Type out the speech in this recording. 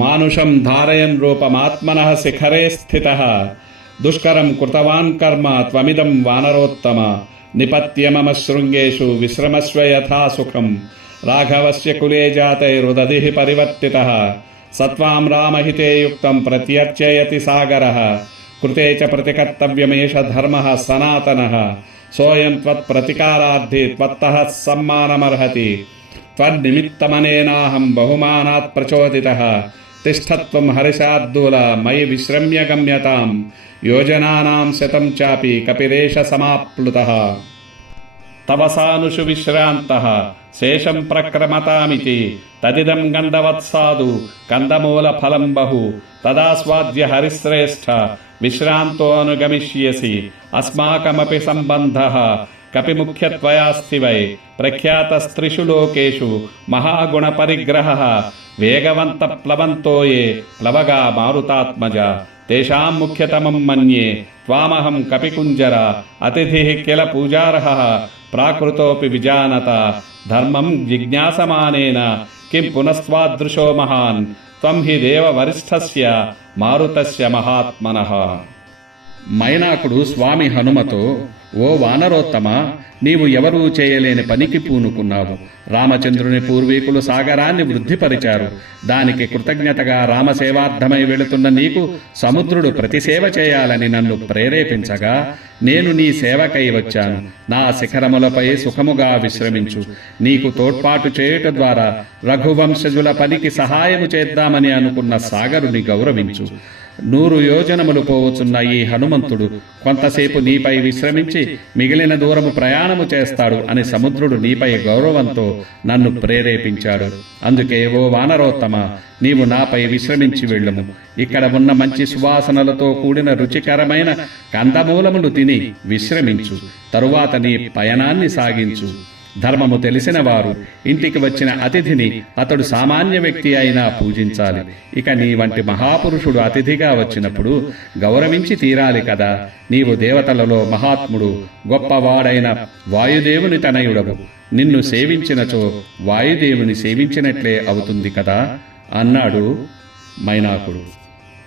మానుషం ధారయన్ రూపమాత్మనః శిఖరే స్థితః దుష్కరం కృతవాన్ కర్మ త్వమిదం వానరోత్తమ నిపత్య మమ శృంగేషు విశ్రమస్వ యథా సుఖం రాఘవస్య కులే జాతైరుదధిః పరివర్తితః సత్వాం రామహితే యుక్తం ప్రత్యర్చయతి సాగరః కృతే చ ప్రతికర్తవ్యమేష ధర్మః సనాతనః సోయం త్వత్ప్రతికారార్థి త్వత్తః సమ్మానమర్హతి త్వన్నిమిత్తమనేనాహం బహుమానాత్ ప్రచోదితః తిష్ఠత్వం హరిశార్దూల మయి విశ్రమ్య గమ్యతాం యోజనానాం శతం చాపి కపిరేష సమాప్లుతః తవసానుషు విశ్రాంతః శేషం ప్రక్రమతామితి తదిదం గంధవత్సాదు కందమూల ఫలం బహు తదాస్వాద్య హరిశ్రేష్ఠ విశ్రాంతో అనుగమిష్యసి అస్మాకమపి సంబంధః కపిముఖ్యత్వయాస్తి వై ప్రఖ్యాతస్త్రిషు లోకేషు మహాగుణ పరిగ్రహః వేగవంత ప్లవంతో ఏ ప్లవగా మారుతాత్మజ తేషాం ముఖ్యతమం మన్యే త్వామహం కపికుంజర అతిథిః కిల పూజార్హః ప్రాకృతోపి విజానత ధర్మం జిజ్ఞాసమానేన కిం పునస్త్వాదృశో మహాన్ త్వం హి దేవ వరిష్ఠస్య మారుతస్య మహాత్మనః. మైనాకుడు స్వామి హనుమతో, ఓ వానరోత్తమ, నీవు ఎవరూ చేయలేని పనికి పూనుకున్నావు. రామచంద్రుని పూర్వీకులు సాగరాన్ని వృద్ధిపరిచారు. దానికి కృతజ్ఞతగా రామసేవార్థమై వెళుతున్న నీకు సముద్రుడు ప్రతిసేవ చేయాలని నన్ను ప్రేరేపించగా నేను నీ సేవకై వచ్చాను. నా శిఖరములపై సుఖముగా విశ్రమించు. నీకు తోడ్పాటు చేయుట ద్వారా రఘువంశజుల పనికి సహాయము చేద్దామని అనుకున్న సాగరుని గౌరవించు. 100 యోజనములు పోవచున్న ఈ హనుమంతుడు కొంతసేపు నీపై విశ్రమించి మిగిలిన దూరము ప్రయాణము చేస్తాడు అని సముద్రుడు నీపై గౌరవంతో నన్ను ప్రేరేపించాడు. అందుకే ఓ వానరోత్తమ, నీవు నాపై విశ్రమించి వెళ్ళుము. ఇక్కడ ఉన్న మంచి సువాసనలతో కూడిన రుచికరమైన కందమూలములు తిని విశ్రమించు. తరువాత నీ పయనాన్ని సాగించు. ధర్మము తెలిసిన వారు ఇంటికి వచ్చిన అతిథిని అతడు సామాన్య వ్యక్తి అయినా పూజించాలి. ఇక నీ వంటి మహాపురుషుడు అతిథిగా వచ్చినప్పుడు గౌరవించి తీరాలి కదా. నీవు దేవతలలో మహాత్ముడు, గొప్పవాడైన వాయుదేవుని తనయుడవు. నిన్ను సేవించినచో వాయుదేవుని సేవించినట్లే అవుతుంది కదా అన్నాడు మైనాకుడు.